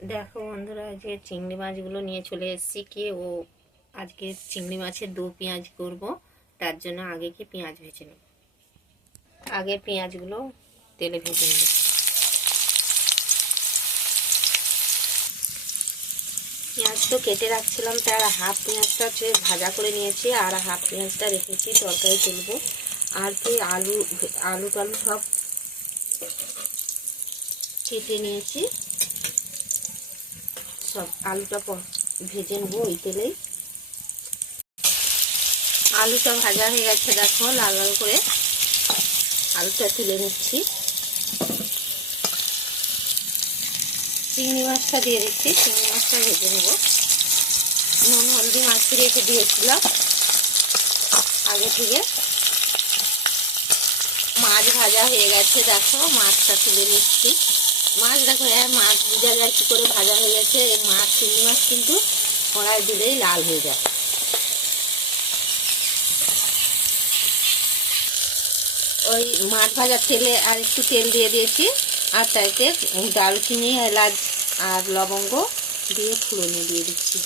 দেখো বন্ধুরা, যে চিংড়ি মাছগুলো নিয়ে চলে এসেছি ও আজকে চিংড়ি মাছের দো পেঁয়াজ করব। তার জন্য আগে পেঁয়াজ ভেজে নেব। আগে পেঁয়াজগুলো তেলে ভেজে নেব। পেঁয়াজ তো কেটে রাখছিলাম, তার হাফ পেঁয়াজটা ভাজা করে নিয়েছি আর হাফ পেঁয়াজটা রেখেছি তরকারি তুলবো। আর আলু আলু টালু সব কেটে নিয়েছি। সব আলুটা ভেজে নেবো ওই তেলেই। আলুটা ভাজা হয়ে গেছে, দেখো লাল লাল করে। আলুটা তুলে নিচ্ছি। চিংড়ি মাছটা দিয়ে দিচ্ছি। চিংড়ি মাছটা ভেজে নেব। নুন হলদি মাখিয়ে রেখে দিয়েছিলাম আগে থেকে। মাছ ভাজা হয়ে গেছে, দেখো মাছটা তুলে নিচ্ছি। মাছ দেখো, মাছ বোঝা যায় কি করে ভাজা হয়ে গেছে। মাছ চিংড়ি মাছ কিন্তু কড়াই দিলেই লাল হয়ে যায়। ওই মাছ ভাজার তেলে আর একটু তেল দিয়ে দিয়েছি, আর তাইতে দারুচিনি, এলাচ আর লবঙ্গ দিয়ে ফোড়নে দিয়ে দিচ্ছি।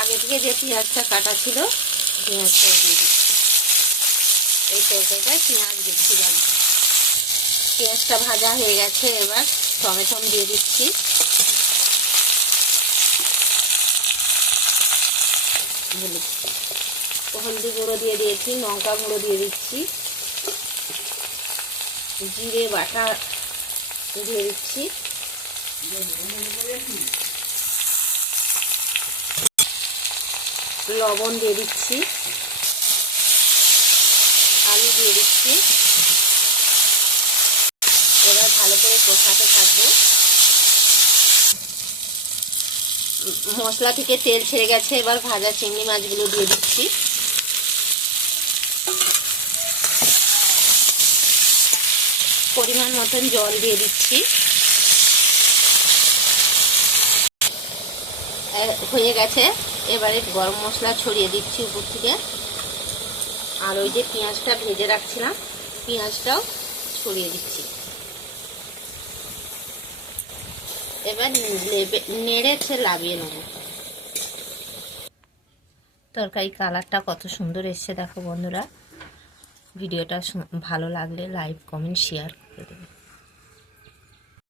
আগে থেকে যে পেঁয়াজটা কাটা ছিল পেঁয়াজটাও দিয়ে দিচ্ছি। এই তরকারিটায় পেঁয়াজ বেশি লাগবে। পেঁয়াজটা ভাজা হয়ে গেছে, এবার টমেটো দিয়ে দিচ্ছি। হলদি গুঁড়ো দিয়ে দিয়েছি, লঙ্কা গুঁড়ো দিয়ে দিচ্ছি, জিরে বাটা দিয়ে দিচ্ছি, লবণ দিয়ে দিচ্ছি, আলু দিয়ে দিচ্ছি। এবার ভালো করে কষাতে থাকবো। মশলা থেকে তেল ছেড়ে গেছে, এবার ভাজা চিংড়ি মাছগুলো দিয়ে দিচ্ছি। পরিমাণ মতন জল দিয়ে দিচ্ছি। হয়ে গেছে, এবারে গরম মশলা ছড়িয়ে দিচ্ছি উপর থেকে। আর ওই যে পেঁয়াজটা ভেজে রাখছিলাম পেঁয়াজটাও ছড়িয়ে দিচ্ছি। এবার নেড়ে লাবিয়ে নেব। তরকারি কালারটা কত সুন্দর এসছে দেখো বন্ধুরা। ভিডিওটা ভালো লাগলে লাইক কমেন্ট শেয়ার করে দেবে।